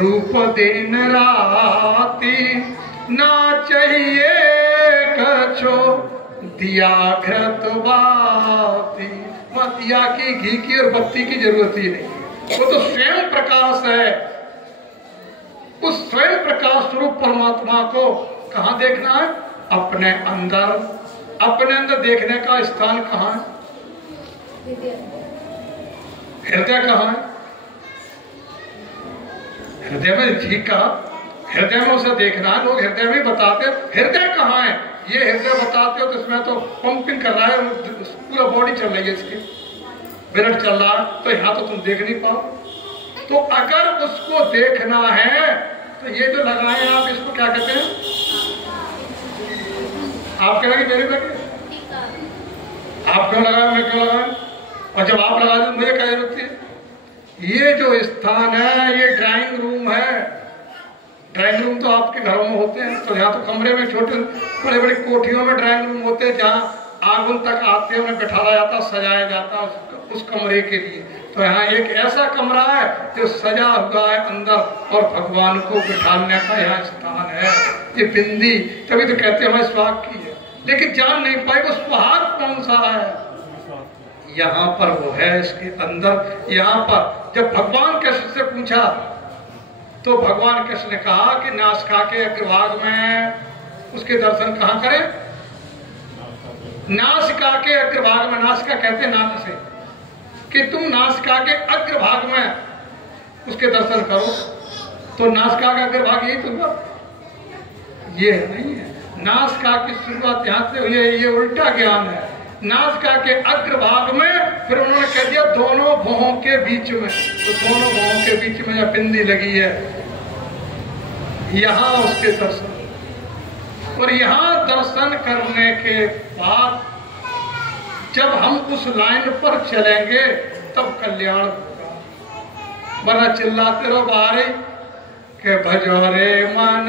रूप दिन राती, ना चाहिए कछो दिया घृत बाती। वह दिया की, घी की और बत्ती की जरूरत ही नहीं, वो तो स्वयं प्रकाश है। उस स्वयं प्रकाश स्वरूप परमात्मा को कहाँ देखना है? अपने अंदर। अपने अंदर देखने का स्थान कहाँ है? हृदय कहाँ है? हृदय में, ठीक कहा, हृदय में उसे देखना है। लोग हृदय में बताते हैं, हृदय कहाँ है? ये हृदय बताते हो तो इसमें तो पंपिंग कर रहा है, पूरा बॉडी चल रही है इसकी, ब्लड चल रहा है, तो यहाँ तो तुम देख नहीं पाओ। तो अगर उसको देखना है तो ये जो लगाए आप, इसको क्या कहते हैं? आप कह रहे हैं मेरे लगे, आप क्यों लगाए, मैं क्यों लगाए? और जब आप लगा दो मुझे क्या जरूरत है? ये जो स्थान है ये ड्राइंग रूम है। ड्राइंग रूम तो आपके घरों में होते हैं, तो यहाँ तो कमरे में, छोटे बड़े बड़े कोठियों में ड्राइंग रूम होते हैं, जहाँ आंगन तक आते हैं, उन्हें बैठाया जाता, सजाया जाता उस कमरे के लिए। तो यहाँ एक ऐसा कमरा है जो सजा हुआ है अंदर, और भगवान को बिठाने का यहाँ स्थान है। ये बिंदी, तभी तो कहते हैं हमारे सुहाग की है, लेकिन जान नहीं पाए वो सुहाग कौन सा है। यहाँ पर वो है, इसके अंदर। यहाँ पर जब भगवान कृष्ण से पूछा तो भगवान कृष्ण ने कहा कि नासिका के अग्रभाग में उसके दर्शन कहाँ करें? नासिका के अग्रभाग में, नासिका कहते हैं नाक से, कि तुम नासिका के अग्रभाग में उसके दर्शन करो। तो नासिका का अग्रभाग यही तो हुआ, ये नहीं है। नासिका की शुरुआत यहाँ से हुई है, ये उल्टा ज्ञान है। नासिका के अग्रभाग में, फिर उन्होंने कह दिया दोनों भौहों के बीच में। तो दोनों भौहों के बीच में जब बिंदी लगी है, यहाँ उसके दर्शन। और यहाँ दर्शन करने के बाद जब हम उस लाइन पर चलेंगे तब कल्याण होगा। वरना चिल्लाते रहो बाहर के भजोरे मन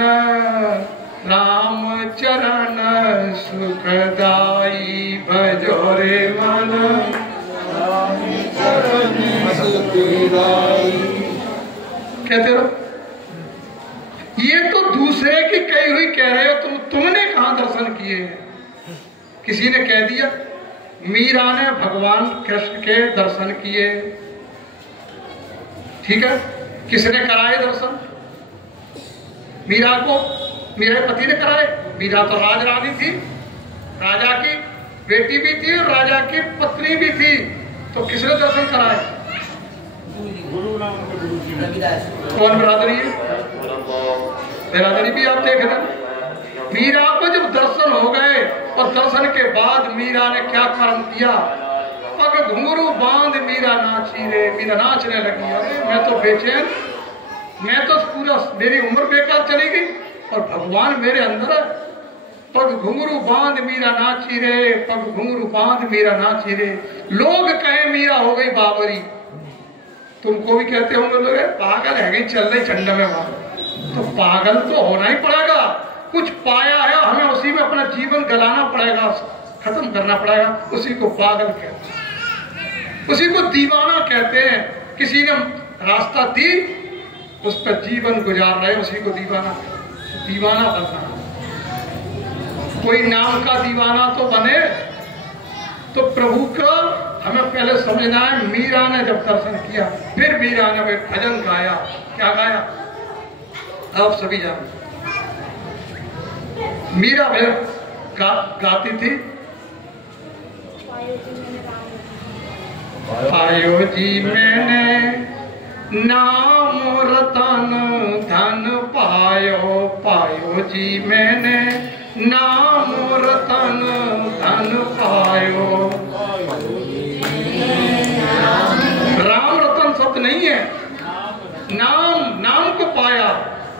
राम चरण सुखदाई, भजोरे मन राम चरण सुखदाई। कहते रहो। ये तो दूसरे की कही हुई कह रहे हो, तुमने कहां दर्शन किए हैं? किसी ने कह दिया। मीरा ने भगवान कृष्ण के दर्शन किए, ठीक है। किसने कराए दर्शन? मीरा को, मीरा पति ने कराए। मीरा तो राजरानी थी, राजा की बेटी भी थी और राजा की पत्नी भी थी, तो किसने दर्शन कराए? कौन बिरादरी है? बिरादरी भी आप देख रहे। मीरा को जब दर्शन हो गए और दर्शन के बाद मीरा ने क्या कर्म किया? पग घुंघरू बांध मीरा नाची रे, मीरा नाचने लगी। अरे मैं तो बेचैन, मैं तो पूरा, मेरी उम्र बेकार चली गई और भगवान मेरे अंदर है। पग घुंघरू बांध मीरा नाची रे, पग घुंघरू बांध मीरा नाची रे। लोग कहे मीरा हो गई बाबरी, तुमको भी कहते होंगे लोग पागल है गई, चल रही ठंडा में वहां। तो पागल तो होना ही पड़ेगा, कुछ पाया है हमें उसी में अपना जीवन गलाना पड़ेगा, खत्म करना पड़ेगा। उसी को पागल कहते हैं, उसी को दीवाना कहते हैं। किसी ने रास्ता दी, उस पर जीवन गुजार रहे, उसी को दीवाना, दीवाना बनना। कोई नाम का दीवाना तो बने। तो प्रभु का हमें पहले समझना है। मीरा ने जब दर्शन किया, फिर मीरा ने भजन गाया। क्या गाया? आप सभी जानते। मीरा गाती थी, पायो जी मैंने नाम रतन धन पायो, पायो जी मैंने नाम रतन धन पायो। राम रतन शब्द नहीं है, नाम, नाम को पाया।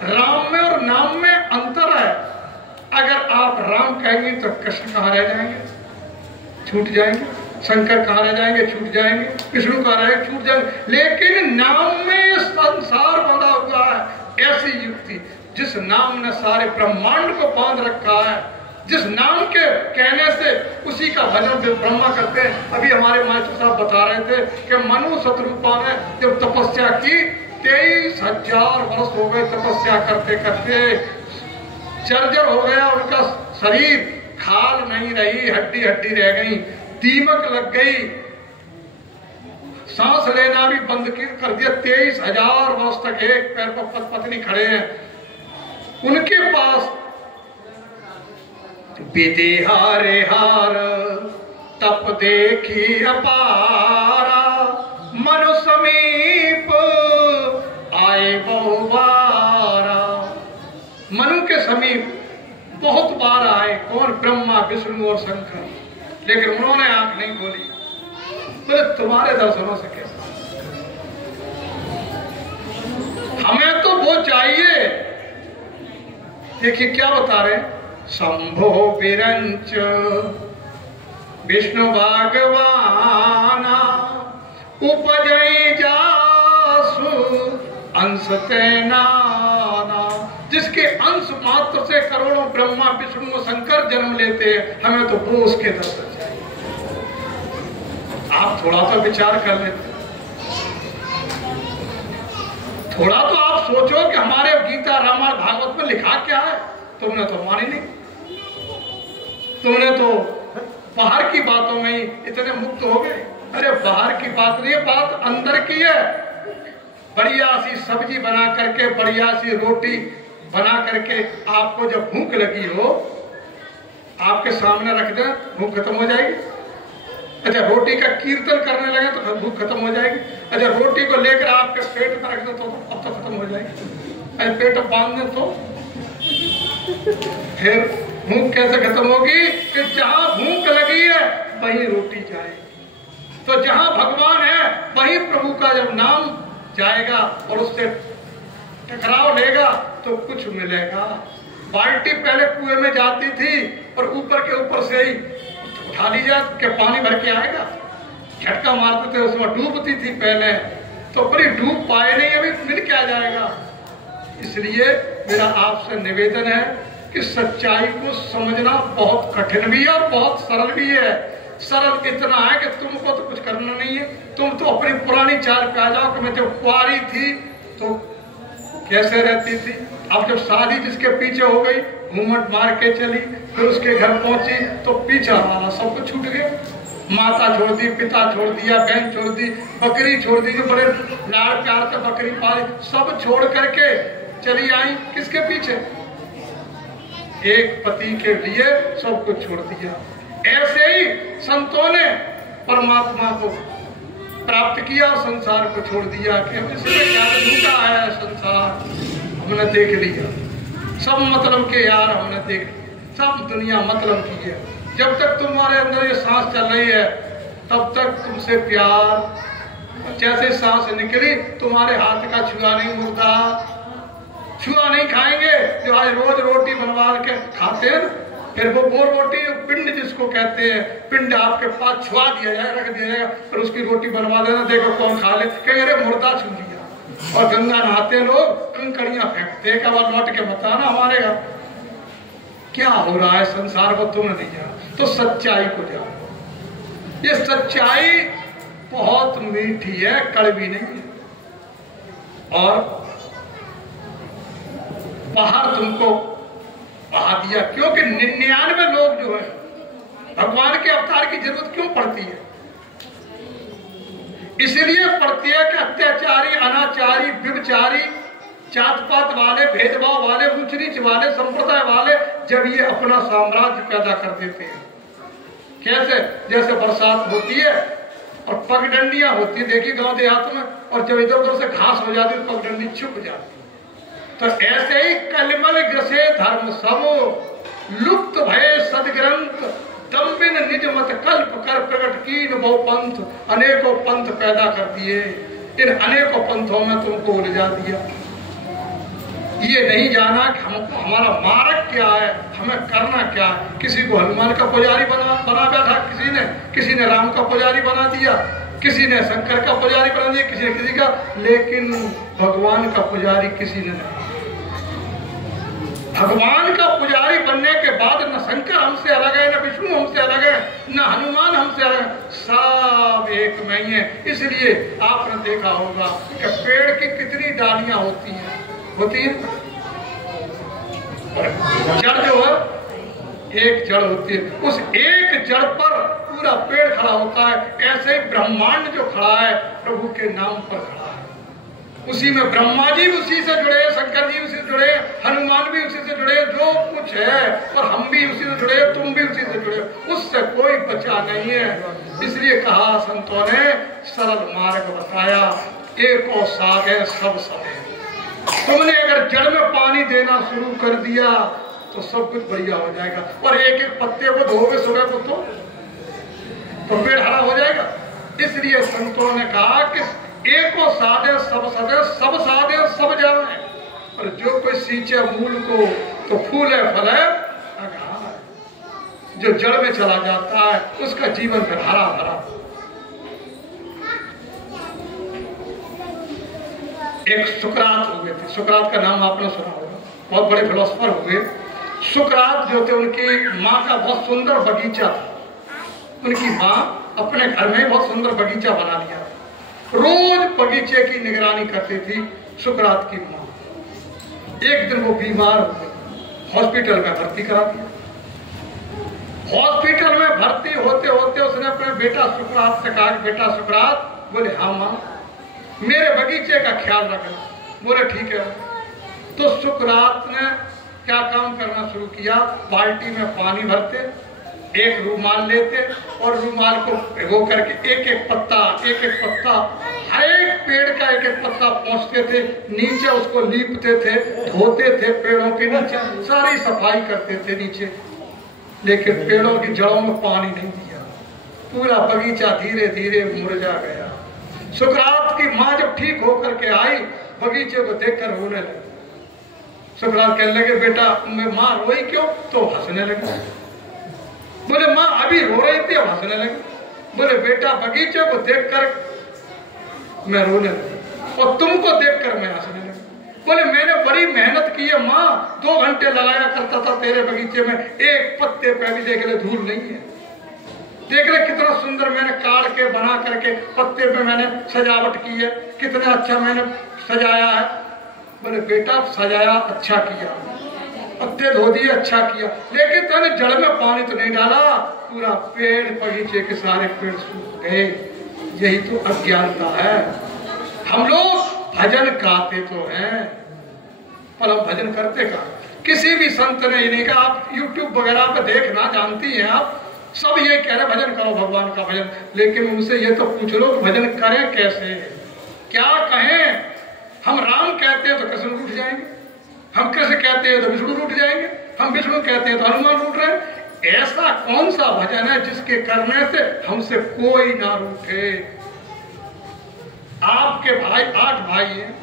राम में और नाम में अंतर है। अगर आप राम कहेंगे तो कृष्ण कहाँ रह जाएंगे? छूट जाएंगे। शंकर कहाँ रह जाएंगे? छूट जाएंगे। विष्णु कहाँ रहे? छूट जाएंगे। लेकिन नाम में संसार बंधा हुआ है। ऐसी युक्ति जिस नाम ने सारे ब्रह्मांड को बांध रखा है, जिस नाम के कहने से उसी का भजन ब्रह्मा करते हैं। अभी हमारे मास्टर साहब बता रहे थे कि मनु शतरूपा ने जब तपस्या की, 23,000 वर्ष हो गए तपस्या करते करते, जर्जर हो गया उनका शरीर, खाल नहीं रही, हड्डी हड्डी रह गई, दीमक लग गई, सांस लेना भी बंद कर दिया। 23,000 वर्ष तक एक पैर पर पत्नी खड़े हैं। उनके पास विदेहारे हार तप देखी अपारा, मनु समीप आए बहुबारा। मनु के समीप बहुत बार आए, कौन? ब्रह्मा, विष्णु और शंकर, लेकिन उन्होंने आंख नहीं खोली। बोले तुम्हारे दर्शनों से कैसे? हमें तो वो चाहिए। देखिए क्या बता रहे, शंभो विरंच विष्णु भगवाना, उपजय जासु अंश नाना। जिसके अंश मात्र से करोड़ों ब्रह्मा, विष्णु और शंकर जन्म लेते हैं, हमें तो वो उसके दर्शन चाहिए। आप थोड़ा तो विचार कर लेते, थोड़ा तो आप सोचो कि हमारे गीता, रामायण, भागवत में लिखा क्या है। तुमने तो मानी नहीं, तुमने तो बाहर की बातों में ही इतने मुक्त हो गए। अरे बाहर की बात नहीं है, बात अंदर की है। बढ़िया सी सब्जी बना करके, बढ़िया सी रोटी बना करके, आपको जब भूख लगी हो, आपके सामने रख दें, भूख खत्म हो जाएगी। अच्छा रोटी का कीर्तन करने लगे तो भूख खत्म हो जाएगी। अच्छा रोटी को लेकर आपके पेट में रख दो तो अब तो खत्म हो जाएगी। अरे पेट बांध दे तो फिर भूख कैसे खत्म होगी? कि जहां भूख लगी है वहीं रोटी जाएगी। तो जहां भगवान है वहीं प्रभु का जब नाम जाएगा और उससे टकराव लेगा तो कुछ मिलेगा। बाल्टी पहले कुएं में जाती थी और ऊपर के ऊपर से ही उठा ली जाए कि पानी भर के आएगा, झटका मारते थे, उसमें डूबती थी पहले, तो बड़ी डूब पाए नहीं, अभी मिल क्या जाएगा। इसलिए मेरा आपसे निवेदन है कि सच्चाई को समझना बहुत कठिन भी है और बहुत सरल भी है। सरल इतना है कि तुमको तो कुछ करना नहीं है, तुम तो अपनी पुरानी चाल पे आ जाओ कि मैं जब कुंवारी थी तो कैसे रहती थी। अब जब शादी जिसके पीछे हो गई, घूमट मार के चली, फिर उसके घर पहुंची तो पीछा सब कुछ छूट गया। माता छोड़ दी, पिता छोड़ दिया, बहन छोड़ दी, बकरी छोड़ दी, जो बड़े लाड़ प्यार से बकरी पाली, सब छोड़ करके चली आई किसके पीछे? एक पति के लिए सब कुछ छोड़ दिया। ऐसे ही संतों ने परमात्मा को प्राप्त किया, संसार को छोड़ दिया कि इसमें क्या झूठा है संसार, हमने देख लिया, सब मतलब के यार हमने देख लिया, सब दुनिया मतलब की है। जब तक तुम्हारे अंदर ये सांस चल रही है तब तक तुमसे प्यार, जैसे सांस निकली तुम्हारे हाथ का छुआ नहीं मुर्दा, छुआ नहीं खाएंगे। जो आज रोज रोटी बनवा के खाते हैं, फिर वो रोटी पिंड जिसको कहते हैं, पिंड आपके पास छुआ दिया जाए, रख दिया जाएगा, फिर उसकी रोटी बनवा देना, देखो कौन खा ले, कहीं अरे मुर्दा छू लिया। और गंगा नहाते लोग कंकड़ियां फेंकते, का बार लौट के बताना हमारे घर क्या हो रहा है संसार को तुम नहीं जाना। तो सच्चाई को जानो। ये सच्चाई बहुत मीठी है, कड़वी नहीं है। और बाहर तुमको बहा दिया, क्योंकि 99 लोग जो है भगवान के अवतार की जरूरत क्यों पड़ती है? इसलिए पड़ती है कि अत्याचारी, अनाचारी, व्यभिचारी, जात पात वाले, भेदभाव वाले, ऊंच नीच वाले, संप्रदाय वाले जब ये अपना साम्राज्य पैदा कर देते हैं, कैसे? जैसे बरसात होती है और पगडंडियां होती है, देखिए गांव देहात में, और जब इधर उधर से घास हो जाती है तो पगडंडी छुप जाती है। तो ऐसे ही कलमल ग्रसे धर्म सब, लुप्त भय सदग्रंथ, दम्बिन निज मत कल्प कर प्रकट कीन बहु पंथ, अनेकों पंथ पैदा कर दिए, इन अनेकों पंथों में तुमको उलझा दिया। ये नहीं जाना कि हमको हमारा मार्ग क्या है, हमें करना क्या है। किसी को हनुमान का पुजारी बना बैठा, किसी ने राम का पुजारी बना दिया, किसी ने शंकर का पुजारी बना दिया, किसी ने किसी का, लेकिन भगवान का पुजारी किसी ने नहीं। भगवान का पुजारी बनने के बाद न शंकर हमसे अलग है, न विष्णु हमसे अलग है, न हनुमान हमसे अलग है, सब एक में ही है। इसलिए आपने देखा होगा कि पेड़ की कितनी डालियां होती हैं, और जड़ जो है एक जड़ होती है, उस एक जड़ पर पूरा पेड़ खड़ा होता है। ऐसे ब्रह्मांड जो खड़ा है प्रभु के नाम पर खड़ा है। उसी में ब्रह्मा जी उसी से जुड़े, शंकर जी उसी से जुड़े, हनुमान भी उसी से जुड़े, जो कुछ है, और हम भी उसी से जुड़े, तुम भी उसी से जुड़े, उससे कोई बचा नहीं है। इसलिए कहा संतों ने, सरल मार्ग बताया, एक और सागे सब सगे। तुमने अगर जड़ में पानी देना शुरू कर दिया तो सब कुछ बढ़िया हो जाएगा। और एक एक पत्ते को धोगे सुबह को तो पेड़ हरा हो जाएगा। इसलिए संतों ने कहा कि एको साधे सब सदे, सब साधे सब जाने। और जो कोई सींचे मूल को तो फूल है फल है अगाध। जो जड़ में चला जाता है उसका जीवन फिर हरा भरा। एक सुकरात हो गए थे, सुकरात का नाम आपने सुना होगा, बहुत बड़े फिलोसफर हुए। सुकरात जो थे, उनकी माँ का बहुत सुंदर बगीचा था। उनकी माँ अपने घर में बहुत सुंदर बगीचा बना लिया, रोज बगीचे की निगरानी करती थी सुकरात की माँ। एक दिन वो बीमार हो गई, हॉस्पिटल में भर्ती करा दिया। हॉस्पिटल में भर्ती होते होते उसने अपने बेटा सुकरात से कहा, बेटा सुकरात, बोले हाँ माँ, मेरे बगीचे का ख्याल रखना। बोले ठीक है। तो सुकरात ने क्या काम करना शुरू किया, बाल्टी में पानी भरते, एक रूमाल लेते और रूमाल को भिगो करके एक एक पत्ता हर एक पेड़ का एक एक पत्ता पहुंचते थे, नीचे उसको लीपते थे, धोते थे, पेड़ों के नीचे सारी सफाई करते थे नीचे। लेकिन पेड़ों की जड़ों में पानी नहीं दिया, पूरा बगीचा धीरे धीरे मुरझा गया। सुकरात की माँ जब ठीक होकर के आई, बगीचे को देखकर रोने लगी। सुकरात कहने लगे, बेटा माँ रोई क्यों? तो हंसने लगे। बोले माँ अभी रो रही थी, अब हंसने लगी। बोले बेटा बगीचे को देखकर मैं रोने लगी और तुमको देखकर मैं हंसने लगी। बोले मैंने बड़ी मेहनत की है माँ, 2 घंटे लगाया करता था तेरे बगीचे में, एक पत्ते पे भी देख ले धूल नहीं है। देख ले कितना सुंदर मैंने काट के बना करके पत्ते पे मैंने सजावट की है, कितना अच्छा मैंने सजाया है। बोले बेटा सजाया अच्छा किया, पत्ते धो दिए अच्छा किया, लेकिन तूने जड़ में पानी तो नहीं डाला, पूरा पेड़ बगीचे के सारे पेड़ सूख गए। यही तो अज्ञानता है। हम लोग भजन गाते तो हैं, पर हम भजन करते का? किसी भी संत ने नहीं कहा। आप YouTube वगैरह पे देखना, जानती हैं आप, सब ये कह रहे भजन करो, भगवान का भजन, लेकिन उनसे ये तो पूछ लो भजन करें कैसे, क्या कहें? हम राम कहते हैं तो कृष्ण रूठ जाएंगे, हम कृष्ण कहते हैं तो विष्णु रूठ जाएंगे, हम विष्णु कहते हैं तो हनुमान रूठ रहे हैं। ऐसा कौन सा भजन है जिसके करने से हमसे कोई ना रूठे? आपके भाई 8 भाई हैं,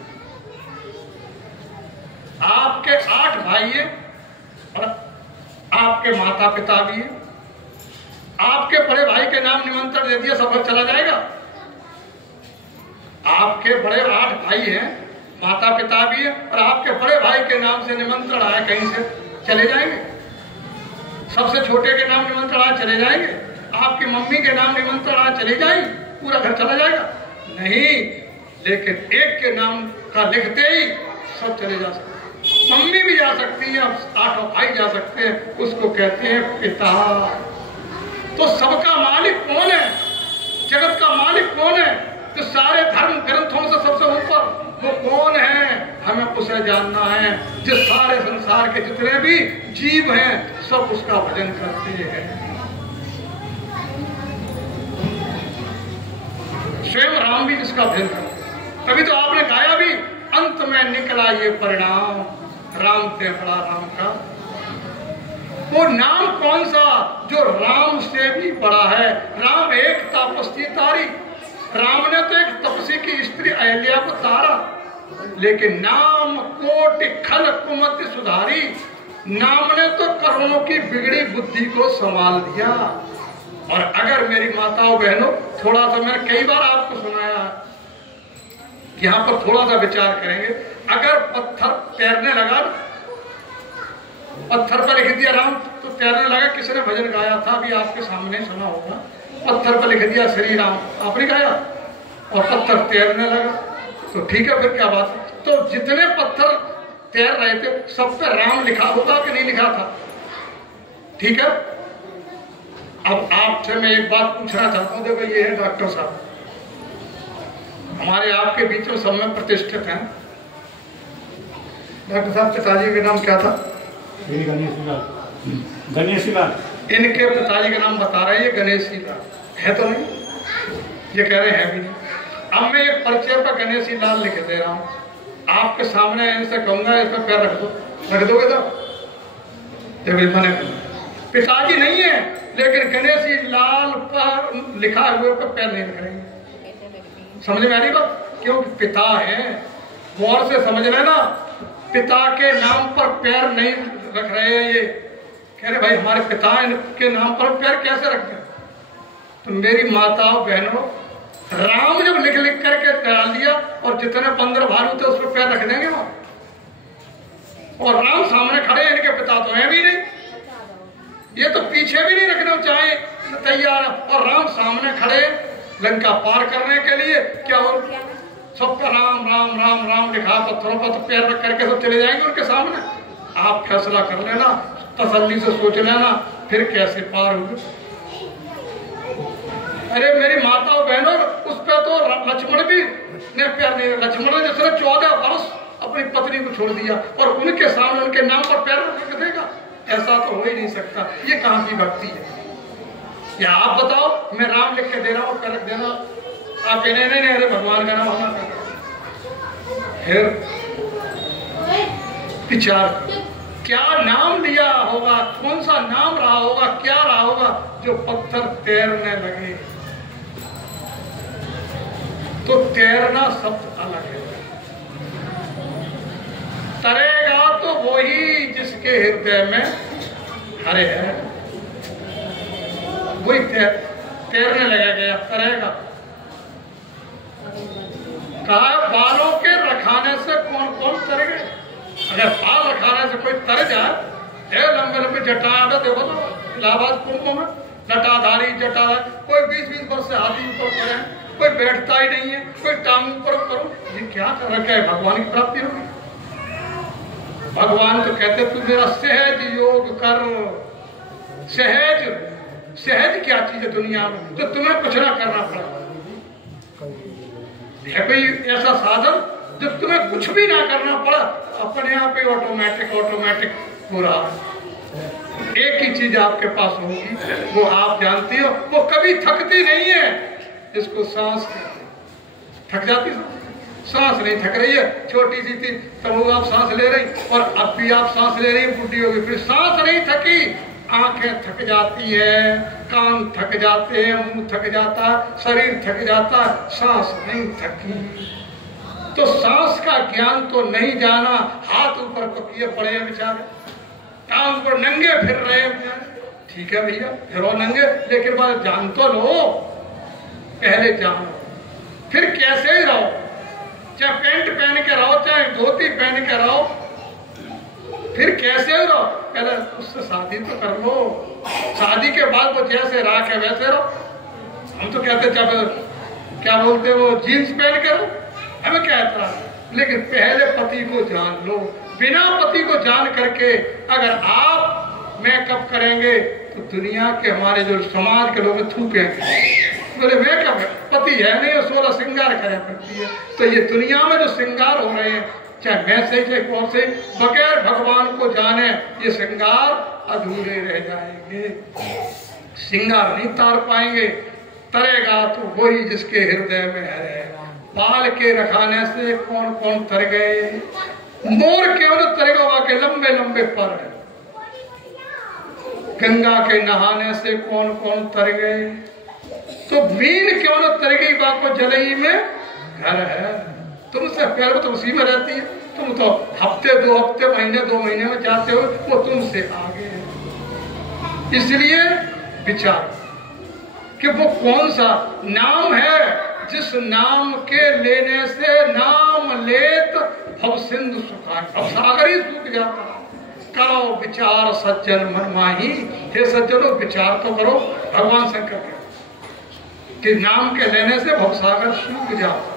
आपके 8 भाई हैं और आपके माता पिता भी हैं। आपके बड़े भाई के नाम निमंत्रण दे दिया, सब चला जाएगा? आपके बड़े 8 भाई हैं, माता पिता भी है, और आपके बड़े भाई के नाम से निमंत्रण आए कहीं से, चले जाएंगे? सबसे छोटे के नाम निमंत्रण आए चले जाएंगे? आपकी मम्मी के नाम निमंत्रण आए चले जाएंगे? पूरा घर चला जाएगा? नहीं, लेकिन एक के नाम का लिखते ही सब चले जा सकते। मम्मी भी जा सकती है, 8 भाई जा सकते हैं, उसको कहते हैं पिता। तो सबका मालिक कौन है? जगत का मालिक कौन है? तो सारे धर्म ग्रंथों से सबसे ऊपर वो कौन है? हमें उसे जानना है। जो सारे संसार के जितने भी जीव हैं सब उसका भजन करते हैं। स्वयं राम भी जिसका भजन करते, तभी तो आपने गाया भी, अंत में निकला ये परिणाम, राम ते बड़ा राम का। वो नाम कौन सा जो राम से भी बड़ा है? राम एक तपस्वी तारी, राम ने तो एक तपस्वी की स्त्री अहल्या को तारा, लेकिन नाम कोटि खल कुमति सुधारी, नाम ने तो करोड़ों की बिगड़ी बुद्धि को संभाल दिया। और अगर मेरी माताओं बहनों, थोड़ा सा मैंने कई बार आपको सुनाया, यहाँ पर थोड़ा सा विचार करेंगे। अगर पत्थर तैरने लगा, पत्थर पर लिख दिया राम तो तैरने लगा, किसी ने भजन गाया था अभी आपके सामने सुना होगा, पत्थर पर लिख दिया श्री राम, आपने गाया और पत्थर तैरने लगा, तो ठीक है, फिर क्या बात है? तो जितने पत्थर तैर रहे थे सब पे राम लिखा होगा कि नहीं लिखा था? ठीक है। अब आपसे मैं एक बात पूछना चाहता हूँ। देखो ये है डॉक्टर साहब, हमारे आपके बीच में सब में प्रतिष्ठित हैं। डॉक्टर साहब पिताजी का नाम क्या था? गणेश लाल। इनके पिताजी का नाम बता रहे हैं, ये गणेश लाल है तो नहीं? ये कह रहे हैं भी नहीं। अब मैं एक पर्चे पर गणेश लाल लिख दे रहा हूँ, आपके सामने इनसे कहूंगा इस पर पैर रख दो, रख दोगे तो? मैंने पिताजी नहीं है लेकिन गणेश लाल पर लिखा हुए पर पैर नहीं रख रहे। समझ में आ रही बात? क्योंकि पिता है, गौर से समझ रहे ना, पिता के नाम पर पैर नहीं रख रहे हैं। ये कह रहे भाई हमारे पिता के नाम पर पैर कैसे रखते हैं? तो मेरी माताओं बहनों, राम जब लिख लिख करके डाल दिया और जितने बंदर भालू थे उस पर पैर रख देंगे वो। और राम सामने खड़े हैं, इनके पिता तो हैं भी नहीं, ये तो पीछे भी नहीं रखना चाहे तैयार, और राम सामने खड़े लंका पार करने के लिए। क्या हो, सब पर राम राम राम राम लिखा, पत्थरों पर तो पैर रख करके सब चले जाएंगे उनके सामने। आप फैसला कर लेना, तसल्ली से सोच लेना, फिर कैसे पार होगी। अरे मेरी माताओं बहनों, उस पर तो लक्ष्मण भी ने पैर नहीं, लक्ष्मण ने जिसने 14 वर्ष अपनी पत्नी को छोड़ दिया और उनके सामने उनके नाम पर पैर रख देगा, ऐसा तो हो ही नहीं सकता। ये कहाँ की भक्ति है? या आप बताओ, मैं राम लिख के दे रहा हूँ, पैर रख देना, आप कहने नहीं अरे भगवान का नाम होना। फिर विचार, क्या नाम लिया होगा, कौन सा नाम रहा होगा, क्या रहा होगा जो पत्थर तैरने लगे? तो तैरना शब्द अलग है। तरेगा तो वही जिसके हृदय में हरे है, वही तैरने लगा गया, तरेगा। कहा बालों के रखाने से कौन कौन तर गए? अगर बाल रखाने से कोई तर जाए, लंबे लंबे जटा, देखो तो इलाहाबाद कुंभों में लटाधारी जटा, कोई 20-20 वर्ष से हाथी ऊपर पड़े हैं, कोई बैठता ही नहीं है, कोई टांग ऊपर करो, ये क्या कर रखा है? भगवान की प्राप्ति होगी। भगवान तो कहते तू मेरा सहज योग कर। सहज, सहज क्या चीज है दुनिया में तो तुम्हें कुछ ना करना पड़ेगा? है कोई ऐसा साधन जब तुम्हें कुछ भी ना करना पड़ा, अपने आप ही ऑटोमेटिक हो रहा है। एक ही चीज आपके पास होगी, वो आप जानती हो, वो कभी थकती नहीं है, इसको सांस। थक जाती सांस नहीं थक रही है, छोटी सी थी तब वो आप सांस ले रही और अब भी आप सांस ले रही, बुढ़ी होगी फिर सांस नहीं थकी। आंखें थक जाती है, कान थक जाते हैं, मुंह थक जाता है, शरीर थक जाता है, सांस नहीं थकी। तो सांस का ज्ञान तो नहीं जाना, हाथ ऊपर को किए पड़े हैं बेचारे, टांग पर नंगे फिर रहे हैं। ठीक है भैया, फिरो नंगे, लेकिन बात जान तो लो, पहले जानो, फिर कैसे ही रहो, चाहे पैंट पहन के रहो, चाहे धोती पहन के रहो, फिर कैसे रहो, पहले उससे शादी तो कर लो। शादी के बाद वो जैसे राख है वैसे रहो। हम तो कहते जब क्या बोलते वो जीन्स पहन के रहो, हमें क्या इतना, लेकिन पहले पति को जान लो। बिना पति को जान करके अगर आप मेकअप करेंगे तो दुनिया के हमारे जो समाज के लोग थूकेंगे, बोले मेकअप पति है नहीं, 16 श्रृंगार करें पड़ती है। तो ये दुनिया में जो श्रृंगार हो रहे हैं, चाहे मैं से चाहे कौन से, बगैर भगवान को जाने ये श्रृंगार अधूरे रह जाएंगे, श्रृंगार नहीं तार पाएंगे। तरेगा तो वही जिसके हृदय में है। बाल के रखाने से कौन कौन तर गए? मोर क्यों न तरेगा, वहां के लंबे लंबे पर है। गंगा के नहाने से कौन कौन तर गए? तो मीन क्यों न तर गई, वहां को जलई में घर है। तुमसे पहले तो उसी में रहती है, तुम तो हफ्ते 2 हफ्ते महीने 2 महीने में जाते हो, वो तुमसे आगे है। इसलिए विचार कि वो कौन सा नाम है जिस नाम के लेने से नाम लेत भव सिंधु सुखाए, भव सागर ही सूख जाता। करो विचार सज्जन मन माही, हे सज्जनों विचार तो करो। भगवान शंकर के कि नाम के लेने से भव सागर सूख जाता।